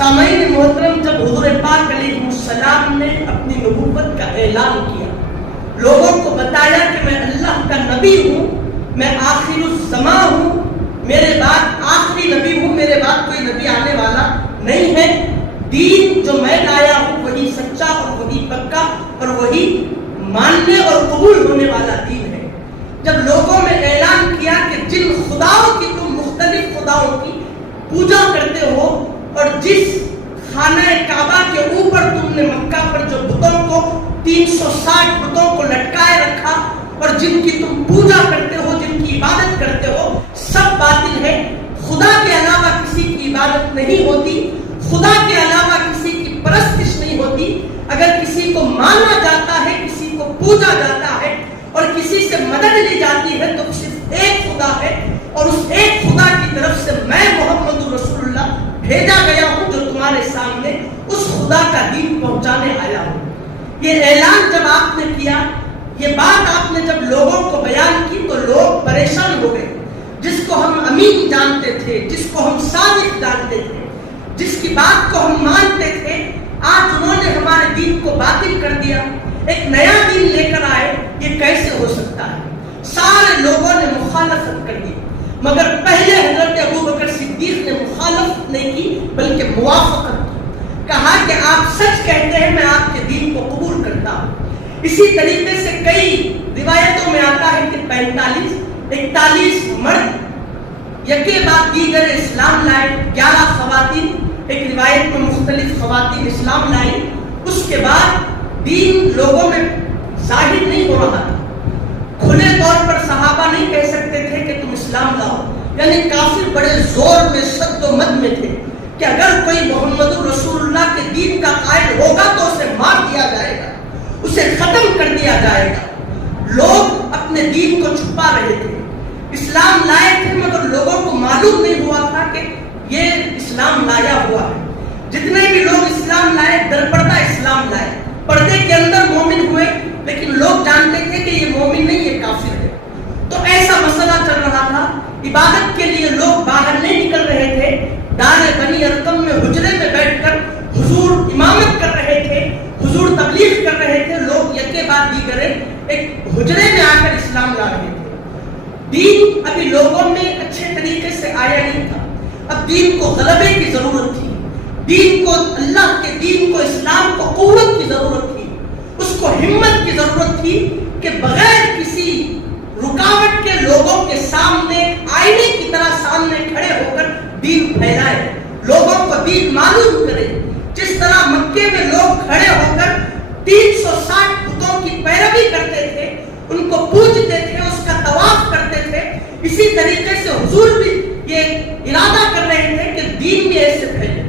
سامعین محترم، جب حضور پاک علیہ السلام نے اپنی نبوت کا اعلان کیا، لوگوں کو بتایا کہ میں اللہ کا نبی ہوں، میں آخر الزماں ہوں، میرے بعد آخری نبی ہوں، میرے بعد کوئی نبی آنے والا نہیں ہے، دین جو میں لایا ہوں وہی سچا اور وہی پکا اور وہی ماننے اور قبول ہونے والا دین ہے۔ جب لوگوں میں اعلان کیا کہ جن خداؤں کی تم مختلف خداؤں کی پوجا کرتے ہو اور جس خانہ کعبہ کے اوپر تم نے مکہ پر جو بتوں کو 360 بتوں کو لٹکائے رکھا اور جن کی تم پوجا کرتے ہو، جن کی عبادت کرتے ہو، سب باطل ہے، خدا کے علاوہ کسی کی عبادت نہیں ہوتی، خدا کے علاوہ کسی کی پرستش نہیں ہوتی۔ اگر کسی کو مانا جاتا ہے، کسی کو پوجا جاتا ہے اور کسی سے مدد لی جاتی ہے تو صرف ایک خدا ہے، اور اس ایک خدا کی طرف سے میں محمد رسول اللہ بھیجا گیا ہوں جو تمہارے سامنے اس خدا کا دین پہنچانے آیا ہوں۔ یہ اعلان جب آپ نے کیا، یہ بات آپ نے جب لوگوں کو بیان کی تو لوگ پریشان ہو گئے۔ جس کو ہم امین جانتے تھے، جس کو ہم صادق جانتے تھے، جس کی بات کو ہم مانتے تھے، آج انہوں نے ہمارے دین کو باطل کر دیا، ایک نیا دین لے کر آئے، یہ کیسے ہو سکتا ہے؟ سارے لوگوں نے مخالفت کر دی، مگر پہلے حضرت ابوبکر صدیق نے مخالفت نہیں کی بلکہ موافقت کی، کہا کہ آپ سچ کہتے ہیں، میں آپ کے دین کو قبول کرتا ہوں۔ اسی طریقے سے کئی روایتوں میں آتا ہے کہ 41 مرد یکے بعد دیگر اسلام لائے، 11 خواتین، ایک روایت میں مختلف خواتین اسلام لائی۔ اس کے بعد دین لوگوں میں ظاہر نہیں ہو رہا تھا، کھلے طور پر صحابہ نہیں کہہ سکتے تھے کہ تم اسلام لاؤ، یعنی کافر بڑے زور میں شد و مد میں تھے کہ اگر کوئی محمد رسول اللہ کے دین کا قائل ہوگا تو اسے مار دیا جائے گا، اسے ختم کر دیا جائے گا۔ لوگ اپنے دین کو چھپا رہے تھے، اسلام لائے تھے مگر لوگوں کو معلوم نہیں ہوا تھا کہ یہ اسلام لایا ہوا ہے۔ جتنے بھی لوگ اسلام لائے درپردہ اسلام لائے، پردے کے اندر مومن ہوئے، لیکن لوگ جانتے تھے کہ یہ مومن نہیں، یہ کافر ہے۔ تو ایسا مسئلہ چل رہا تھا، عبادت کے لیے لوگ باہر نہیں نکل رہے تھے، دار بنی ارقم میں حجرے میں بیٹھ کر حضور امامت کر رہے تھے، حضور تبلیغ کر رہے تھے، لوگ یکے بعد دیگر ایک حجرے میں آ کر اسلام لا رہے تھے۔ دین ابھی لوگوں میں اچھے طریقے سے آیا نہیں تھا، اب دین کو غلبے کی ضرورت تھی، دین کو، اللہ کے دین کو، اسلام کو قوت کی ضرورت تھی، اس کو ہمت کی ضرورت تھی کہ بغیر کسی رکاوٹ کے لوگوں کے سامنے آئینے کی طرح سامنے کھڑے ہو کر دین پھیلائے، لوگوں کو دین معلوم کرے۔ جس طرح مکے میں لوگ کھڑے ہو کر 360 بتوں کی پیروی کرتے تھے، ان کو پوجتے تھے، اس کا طواف کرتے تھے، اسی طریقے سے حضور بھی یہ ارادہ کر رہے تھے کہ دین بھی ایسے پھیلے۔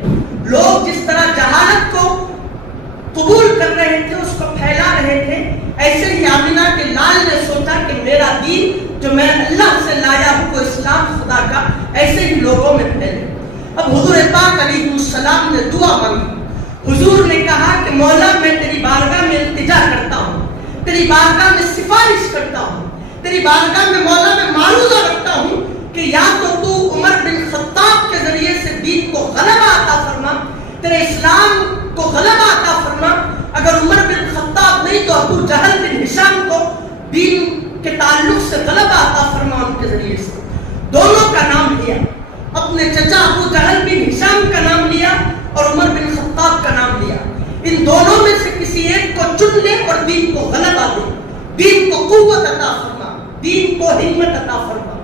لوگ جس طرح جہالت کو قبول کر رہے تھے، اس کو پھیلا رہے تھے، ایسے ہی آمینہ کے لال نے سوچا کہ میرا دین جو میں اللہ سے لایا ہوں وہ اسلام خدا کا ایسے ہی لوگوں میں پھیلے۔ اب حضور پاک علیہ السلام نے دعا مانگی، حضور نے کہا کہ مولا میں تیری بارگاہ میں التجا کرتا ہوں، تیری بارگاہ میں سفارش کرتا ہوں، تیری بارگاہ میں مولا میں معروضہ رکھتا ہوں کہ یا تو عمر بن خطاب کے ذریعے سے دین کو غلبہ عطا فرما، تیرے اسلام کو غلبہ عطا فرما، اگر عمر بن خطاب نہیں تو ابو جہل بن ہشام کو دین کے تعلق سے غلبہ عطا فرما ان کے ذریعے سے۔ دونوں کا نام لیا، اپنے چچا ابو جہل بن ہشام کا نام لیا اور عمر بن خطاب کا نام لیا، ان دونوں میں سے کسی ایک کو چن لے اور دین کو غلبہ دے، دین کو قوت عطا فرما، دین کو ہمت عطا فرما۔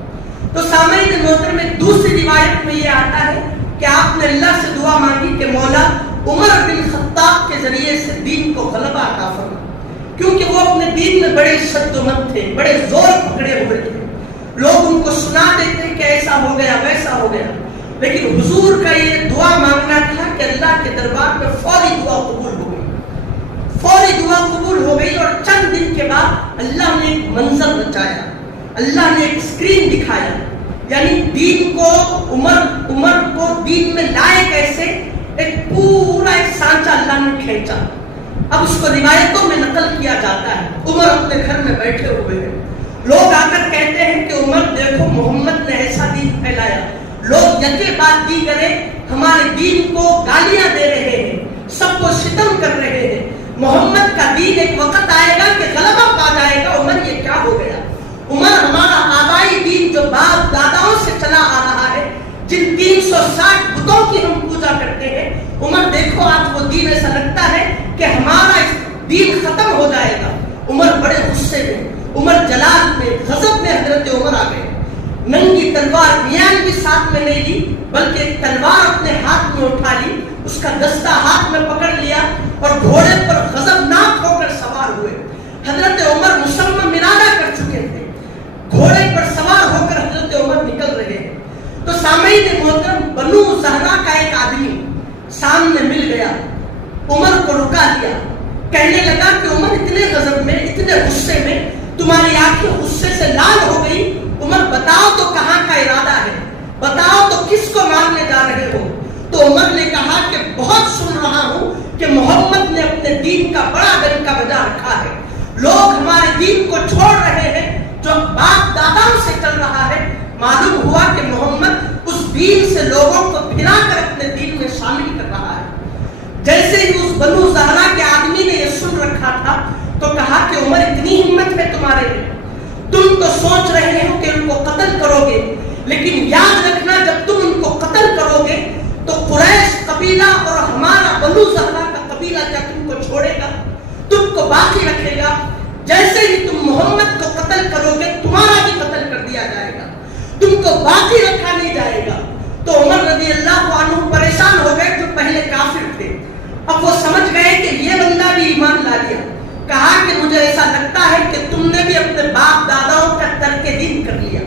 تو سامعین محترم، دوسری روایت میں یہ آتا ہے کہ آپ نے اللہ سے دعا مانگی کہ مولا عمر بن خطاب کے ذریعے سے دین کو غلبہ عطا فرما، کیونکہ وہ اپنے دین میں بڑے شد و مد تھے، بڑے زور پکڑے ہوئے تھے، لوگ ان کو سنا دیتے کہ ایسا ہو گیا ویسا ہو گیا، لیکن حضور کا یہ دعا مانگنا تھا کہ اللہ کے دربار میں فوری دعا قبول ہو گئی، فوری دعا قبول ہو گئی، اور چند دن کے بعد اللہ نے ایک منظر رچایا، اللہ نے ایک اسکرین دکھایا، یعنی دین کو عمر کو دین میں لائے کیسے، ایک پورا ایک سانچہ اللہ نے کھینچا۔ اب اس کو روایتوں میں نقل کیا جاتا ہے، عمر اپنے گھر میں بیٹھے ہوئے ہیں، لوگ آ کر کہتے ہیں کہ عمر دیکھو محمد نے ایسا دین پھیلایا، لوگ یکے بعد دیگر ہمارے دین کو گالیاں دین ایک وقت آئے گا کہ غلبہ پا جائے گا. عمر یہ کیا ہو گیا؟ عمر ہمارا آبائی دین جو باپ داداؤں سے چلا آ رہا ہے، جن 360 بتوں کی ہم پوجا کرتے ہیں، عمر دیکھو آج وہ دین ایسا لگتا ہے کہ ہمارا دین ختم ہو جائے گا. عمر بڑے غصے میں، عمر جلال میں، غضب میں حضرت عمر آ گئے. ننگی تلوار میان بھی ساتھ میں نہیں لی، بلکہ ایک تلوار اپنے ہاتھ میں اٹھا لی، اس کا دستہ ہاتھ میں پکڑ لیا اور گھوڑے پر غضبناک ہو کر سوار ہوئے. حضرت عمر مسمم ارادہ کر چکے تھے، گھوڑے پر سوار ہو کر حضرت عمر نکل رہے ہیں. تو سامعین محترم، بنو زہرا کا ایک آدمی سامنے مل گیا، عمر کو رکا دیا، کہنے لگا کہ عمر اتنے غضب میں، اتنے غصے میں، تمہاری آنکھیں غصے سے لال ہو گئی. عمر بتاؤ تو کہاں کا ارادہ ہے، بتاؤ تو کس کو مارنے جا رہے ہو؟ تو عمر نے کہا کہ بہت سن رہا ہوں کہ محمد نے اپنے دین کا بڑا ڈنکا بجا رکھا ہے، لوگ ہمارے دین کو چھوڑ رہے ہیں جو باپ داداؤں سے چل رہا ہے. معلوم ہوا کہ محمد اس دین سے لوگوں کو پھرا کر اپنے دین میں شامل کر رہا ہے. جیسے ہی اس بنو زہرا کے آدمی نے یہ سن رکھا تھا تو کہا کہ عمر اتنی ہمت ہے تمہارے میں، تم تو سوچ رہے ہو کہ ان کو قتل کرو گے، لیکن یاد رکھنا جب تم ان کو قتل کرو گے تو قریش قبیلہ اور ہمارا بنو زہرا کا قبیلہ کیا تم کو چھوڑے گا، تم کو باقی رکھے گا. جیسے ہی تم محمد کو قتل کرو گے تمہارا بھی قتل کر دیا جائے گا، تم کو باقی رکھا نہیں جائے گا. تو عمر رضی اللہ عنہ پریشان ہو گئے جو پہلے کافر تھے. اب وہ سمجھ گئے کہ یہ بندہ بھی ایمان لا لیا. کہا کہ مجھے ایسا لگتا ہے کہ تم نے بھی اپنے باپ داداؤں کا ترک دین کر لیا.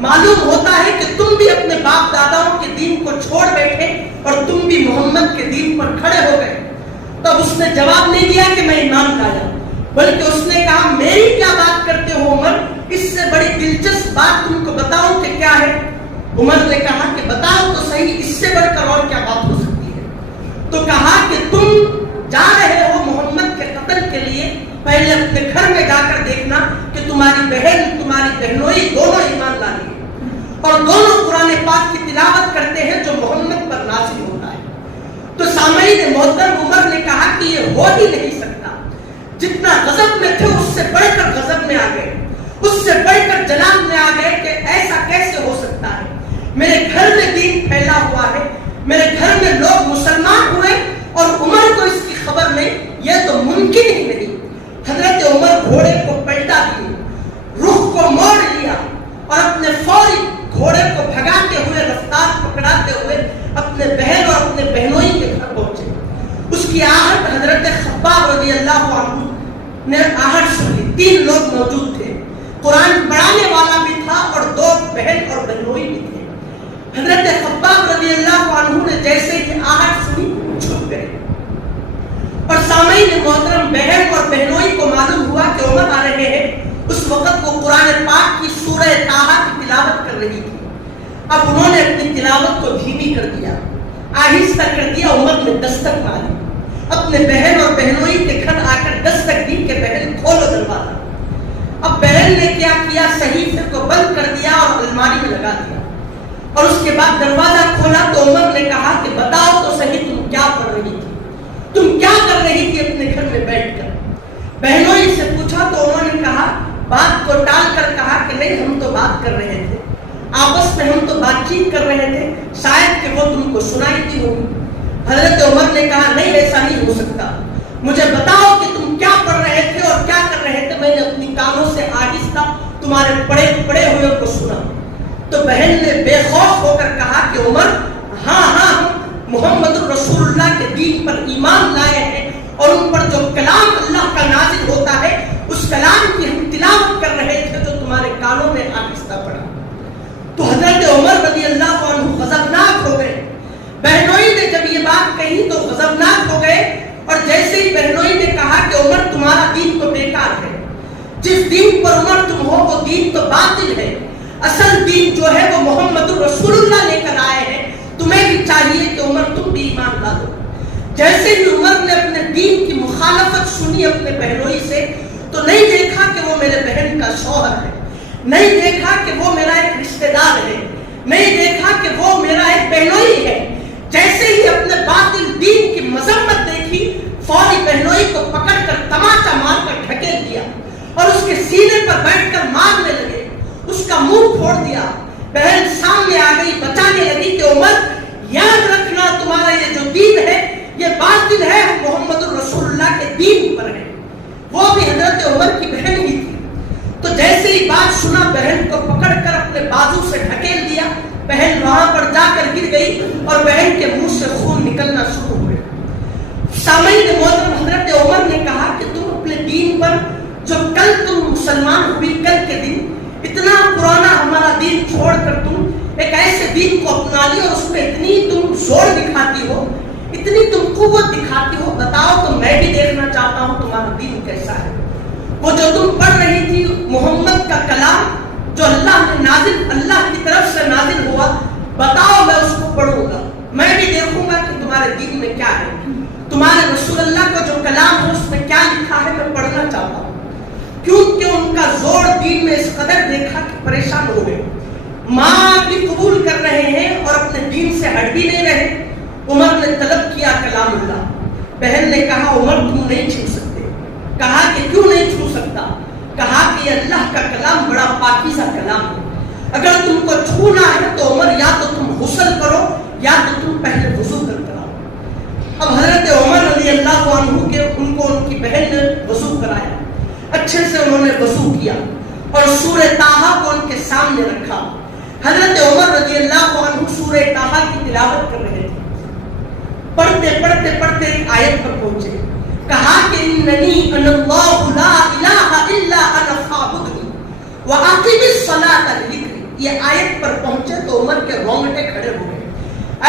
معلوم ہوتا ہے کہ تم بھی اپنے باپ داداؤں کے دین کو چھوڑ بیٹھے اور تم بھی محمد کے دین پر کھڑے ہو گئے. تب اس نے جواب نہیں دیا کہ میں ایمان لایا، بلکہ اس نے کہا میری کیا بات کرتے ہو عمر، اس سے بڑی دلچسپ بات تم کو بتاؤں کہ کیا ہے. عمر نے کہا کہ بتاؤ تو صحیح، اس سے بڑھ کر اور کیا بات ہو سکتی ہے. تو کہا کہ تم جا رہے ہو محمد کے قتل کے لیے، پہلے اپنے گھر میں جا کر دیکھنا کہ تمہاری بہن، تمہاری بہنوئی دونوں ایمان لا لی اور دونوں قرآن پاک کی تلاوت کرتے ہیں جو محمد پر نازل ہوتا ہے. تو سامعین محترم، عمر نے کہا کہ یہ ہو ہی نہیں سکتا. جتنا غضب میں تھے اس سے بڑھ کر غضب میں آ گئے، اس سے بڑھ کر جلال میں آ گئے کہ ایسا کیسے ہو سکتا ہے. میرے گھر میں دین پھیلا ہوا ہے، میرے گھر میں لوگ مسلمان ہوئے اور عمر کو اس کی خبر نہیں، یہ تو ممکن ہی نہیں. حضرت عمر گھوڑے کو پلٹا دیے، رخ کو موڑ لیا اور اپنے فوری گھوڑے کو بھگاتے ہوئے، رفتار پکڑاتے ہوئے اپنے بہن اور اپنے بہنوئی کے گھر پہنچے. اس کی آہٹ حضرت خباب رضی اللہ عنہ نے آہٹ سنی. 3 لوگ موجود تھے، قرآن پڑھانے والا بھی تھا اور 2 بہن اور بہنوئی بھی تھے. حضرت خباب رضی اللہ عنہ نے جیسے ہی آہٹ سنی چھپ گئے. اور سامعین محترم، بہن اور بہنوئی کو معلوم ہوا کہ عمر آ رہے ہیں. اس وقت وہ قرآن پاک کی سورہ طٰہٰ کی تلاوت کر رہی تھی. اب انہوں نے اپنی تلاوت کو دھیمی کر دیا، آہستہ کر دیا. عمر نے دستک ماری، اپنے بہن اور بہنوئی کے گھر آ کر دستک دی کہ بہن کھولو دروازہ. اب بہن نے کیا کیا، صحیفے کو بند کر دیا اور الماری میں لگا دیا. اور اس کے بعد دروازہ کھولا تو عمر نے کہا کہ بتاؤ تو صحیح تم کیا پڑھ رہی تھی، تم کیا کر رہی تھی اپنے گھر میں بیٹھ کر. بہنوئی سے پوچھا تو انہوں نے کہا، بات کو ٹال کر کہا کہ نہیں، ہم تو بات کر رہے تھے، آپس میں ہم تو بات چیت کر رہے تھے، شاید کہ وہ تم کو سنائی دی ہوگی. حضرت عمر نے کہا نہیں، ایسا نہیں ہو سکتا، مجھے بتاؤ کہ تم کیا پڑھ رہے تھے اور کیا کر رہے تھے. میں نے اپنی کانوں سے آہستہ تمہارے پڑے ہوئے کو سنا. تو بہن نے بے خوف ہو کر کہا کہ عمر، ہاں ہم محمد رسول اللہ کے دین پر ایمان لائے ہیں اور ان پر جو کلام اللہ کا نازل ہوتا ہے اس کلام کی ہم تلاوت کر رہے تھے جو تمہارے کانوں میں آہستہ پڑا. تو حضرت عمر رضی اللہ عنہ غضبناک ہو گئے. بہنوئی نے جب یہ بات کہی تو غضبناک ہو گئے اور جیسے ہی بہنوئی نے کہا کہ عمر تمہارا دین تو بیکار ہے، جس دین پر عمر تم ہو وہ دین تو باطل ہے، اصل دین جو ہے وہ محمد رسول اللہ لے کر آئے ہیں، تمہیں بھی چاہیے کہ عمر تم بھی ایمان لا دو. جیسے ہی عمر نے اپنے دین کی مخالفت سنی اپنے بہنوئی سے تو نہیں دیکھا کہ وہ میرے بہن کا شوہر ہے، نہیں دیکھا کہ وہ میرا ایک رشتہ دار ہے، نہیں دیکھا کہ وہ میرا ایک بہنوئی ہے. جیسے ہی اپنے باطل دین کی مذمت دیکھی، فوری بہنوئی کو پکڑ کر تماچا حضرت عمر کی بہن ہی تھی. تو جیسے ہی بات سنا بہن کو پکڑ کر اپنے بازو سے ڈھکیل دیا. بہن وہاں پر جا کر گر گئی اور بہن کے منہ سے خون نکلنا شروع ہو گیا. سامعین محترم، حضرت عمر نے کہا کہ تم اپنے دین پر جو کل تم مسلمان ہوئی، کل کے دن اتنا پرانا ہمارا دین چھوڑ کر تم ایک ایسے دین کو اپنا لی اور اس میں اتنی تم زور دکھاتی ہو، اتنی تم قوت دکھاتی ہو. بتاؤ تو میں بھی دیکھنا چاہتا ہوں تمہارا دین کیسا ہے. وہ جو تم پڑھ رہی تھی محمد کا کلام جو اللہ کی طرف سے نازل ہوا، بتاؤ میں اس کو پڑھوں گا، میں بھی دیکھوں گا کہ تمہارے دین میں کیا ہے. تمہارے رسول اللہ کا جو کلام ہے اس میں کیا لکھا ہے میں پڑھنا چاہتا ہوں. کیونکہ ان کا زور دین میں اس قدر دیکھا کہ پریشان ہو گئے. ماں بھی قبول کر رہے ہیں اور اپنے دین سے ہٹ بھی نہیں رہے. عمر نے طلب کیا کلام اللہ. بہن نے کہا عمر تم نہیں چھو سکتے. کہا کہ کیوں نہیں چھو سکتا؟ کہا کہ یہ اللہ کا کلام بڑا پاکیزہ کلام ہے. اگر تم کو چھونا ہے تو عمر یا تو تم غسل کرو یا تو تم پہلے وضو کر کراؤ. اب حضرت عمر رضی اللہ عنہ کے ان کو ان کی بہن نے وضو کرایا. اچھے سے انہوں نے وضو کیا اور سورہ طٰہٰ کو ان کے سامنے رکھا. حضرت عمر رضی اللہ عنہ سورہ طٰہٰ کی تلاوت کر رہے تھے. پڑھتے پڑھتے پڑھتے ایک آیت پر پہنچے. کہا کہ اننی انا اللہ لا الہ الا انا فاعبدنی واقم الصلاۃ لذکری. یہ آیت پر پہنچے تو عمر کے رونگٹے کھڑے ہو گئے.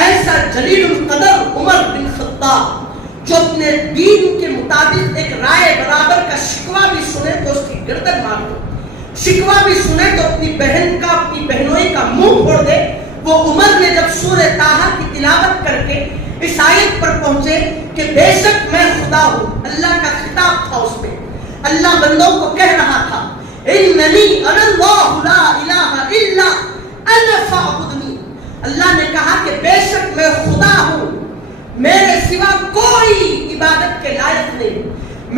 ایسا جلیل القدر عمر بن خطاب جو اپنے دین کے مطابق ایک رائے برابر کا شکوہ بھی سنے تو اس کی گردن مار دو، شکوہ بھی سنے تو اپنی بہن کا اپنی بہنوئی کا منہ پھوڑ دے. وہ عمر نے جب سورہ طٰہٰ کی تلاوت کر کے اس آیت پر پہنچے کہ بے شک میں خدا ہوں، اللہ کا خطاب تھا اس میں. اللہ بندوں کو کہہ رہا تھا اننی انا اللہ لا الہ الا انا فاعبدنی. اللہ نے کہا کہ بے شک میں خدا ہوں، میرے سوا کوئی عبادت کے لائق نہیں،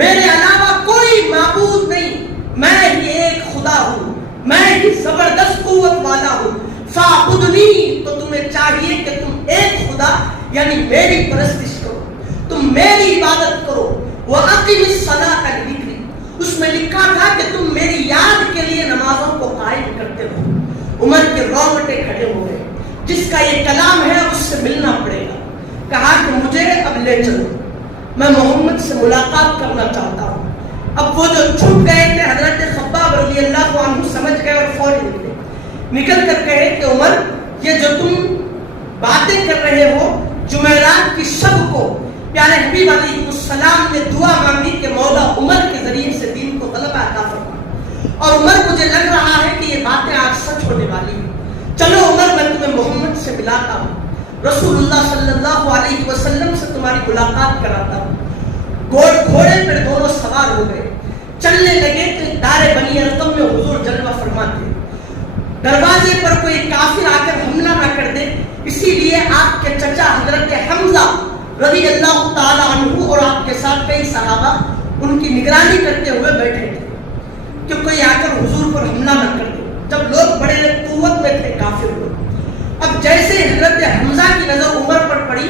میرے علاوہ کوئی معبود نہیں، میں ہی ایک خدا ہوں، میں ہی زبردست قوت والا ہوں. فاعبدنی تو تمہیں چاہیے کہ تم ایک خدا یعنی میری پرستش کرو، تم میری عبادت کرو. وَأَقِمِ الصَّلَاةَ لِذِکْرِی، اس میں لکھا تھا کہ تم میری یاد کے لیے نمازوں کو قائم کرتے ہو. عمر کے رونگٹے کھڑے ہو گئے. جس کا یہ کلام ہے اس سے ملنا پڑے گا. کہا کہ مجھے اب لے چلو، میں محمد سے ملاقات کرنا چاہتا ہوں. اب وہ جو چھپ گئے تھے حضرت خباب رضی اللہ عنہ سمجھ گئے اور فوری نکل کر کہے کہ عمر یہ جو تم باتیں کر رہے ہو، جمعرات کی شب کو پیارے حبیب علیہ السلام نے دعا مانگی کہ مولا عمر کے ذریعے سے دین کو غلبہ عطا فرما، اور عمر مجھے لگ رہا ہے کہ یہ باتیں آج سچ ہونے والی ہیں. چلو عمر میں تمہیں محمد سے ملاتا ہوں، رسول اللہ صلی اللہ علیہ وسلم سے تمہاری ملاقات کراتا ہوں. گھوڑے پر دونوں سوار ہو گئے. چلنے لگے تو دار بنی ارقم میں حضور جلوہ فرماتے. دروازے پر کوئی کافر آ کر حملہ نہ کر دے، اسی لیے آپ کے چچا حضرت حمزہ رضی اللہ تعالی عنہ اور آپ کے ساتھ کئی صحابہ ان کی نگرانی کرتے ہوئے بیٹھے تھے کہ کوئی آ کر حضور پر حملہ نہ کر دے. جب لوگ بڑے قوت میں تھے کافر لوگ. اب جیسے حضرت حمزہ کی نظر عمر پر پڑی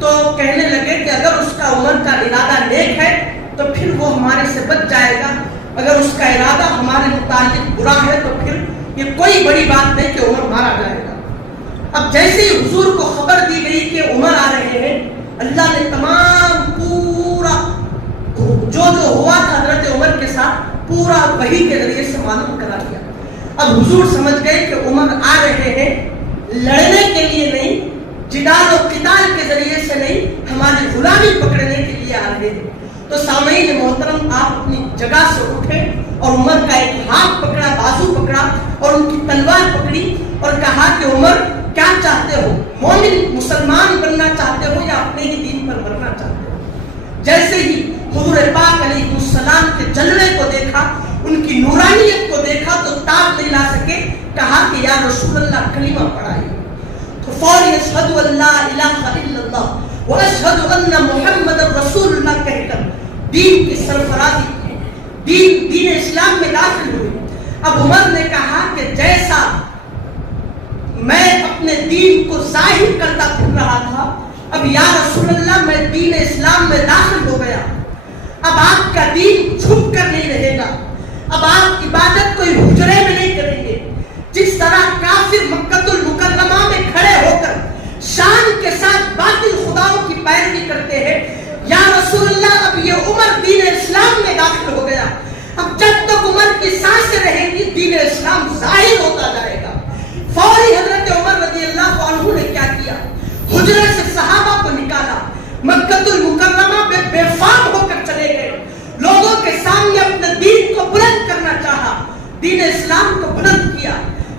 تو کہنے لگے کہ اگر اس کا عمر کا ارادہ نیک ہے تو پھر وہ ہمارے سے بچ جائے گا، اگر اس کا ارادہ ہمارے متعلق برا ہے تو پھر یہ کوئی بڑی بات نہیں کہ عمر مارا جائے گا. اب جیسے ہی حضور کو خبر دی گئی کہ عمر آ رہے ہیں، اللہ نے تمام پورا جو ہوا تھا حضرت عمر کے ساتھ پورا وحی کے ذریعے سے معلوم کرا دیا. اب حضور سمجھ گئے کہ عمر آ رہے ہیں لڑنے کے لیے نہیں، جدال و قتال کے ذریعے سے نہیں، ہماری غلامی پکڑنے کے لیے آ رہے ہیں. تو سامعین محترم، آپ اپنی جگہ سے اٹھے اور عمر کا ایک ہاتھ پکڑا، بازو پکڑا اور ان کی تلوار پکڑی اور کہا کہ عمر کیا چاہتے ہو؟ مومن مسلمان بننا چاہتے ہو یا اپنے ہی دین پر مرنا چاہتے ہو؟ جیسے ہی حضور پاک علیہ السلام کے جلوے کو دیکھا، ان کی نورانیت کو دیکھا تو تاب نہیں لا سکے. کہا کہ یا رسول اللہ کلمہ پڑھائیے. تو فوری اشہد ان لا الہ الا اللہ واشہد ان محمد رسول اللہ کہہ کر دین کی سرفرازی کی، دین اسلام میں داخل ہوئے. اب عمر نے کہا کہ جیسا میں اپنے دین کو ظاہر کرتا پھر رہا تھا، اب یا رسول اللہ میں دین اسلام میں داخل ہو گیا. اب آپ کا دین چھپ کر نہیں رہے گا، اب آپ عبادت کوئی حجرے میں نہیں کریں گے۔ جس طرح کافر مکہ المکرمہ میں کھڑے ہو کر شان کے ساتھ باطل خداؤں کی پیروی کرتے ہیں، یا رسول اللہ اب یہ عمر دین اسلام میں داخل ہو گیا، اب جب تک عمر کی سانسیں رہیں گی دین اسلام ظاہر ہوتا جائے گا۔ فوری حضرت عمر رضی اللہ عنہ نے کیا کیا؟ حجرے سے صحابہ کو نکالا، مکہ المکرمہ پہ بے فام ہو کر چلے گئے، لوگوں کے سامنے اپنے دین کو بلند کرنا چاہا، دین اسلام کو بلند کیا۔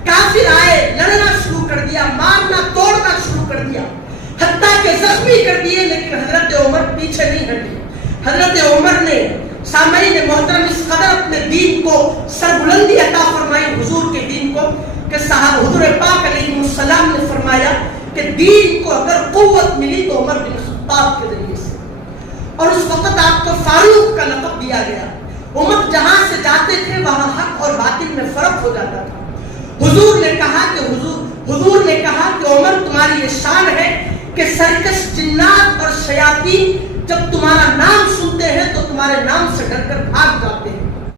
کافر آئے، لڑنا شروع کر دیا، مارنا توڑنا شروع کر دیا، حتیٰ کہ زخمی کر دیے، لیکن حضرت عمر پیچھے نہیں ہٹے۔ حضرت عمر نے سامعین محترم اس قدر اپنے دین کو سربلندی عطا فرمائی، حضور کے دین کو، کہ صحابہ حضور پاک علیہ السلام نے فرمایا کہ دین کو اگر قوت ملی تو عمر بن خطاب کے ذریعے سے، اور اس وقت آپ کو فاروق کا لقب دیا گیا۔ عمر جہاں سے جاتے تھے وہاں حق اور باطل میں فرق ہو جاتا تھا۔ حضور نے کہا کہ عمر تمہاری یہ شان ہے کہ سرکش جنات اور شیاطین جب تمہارا نام سنتے ہیں تو تمہارے نام سے ڈر کر بھاگ جاتے ہیں۔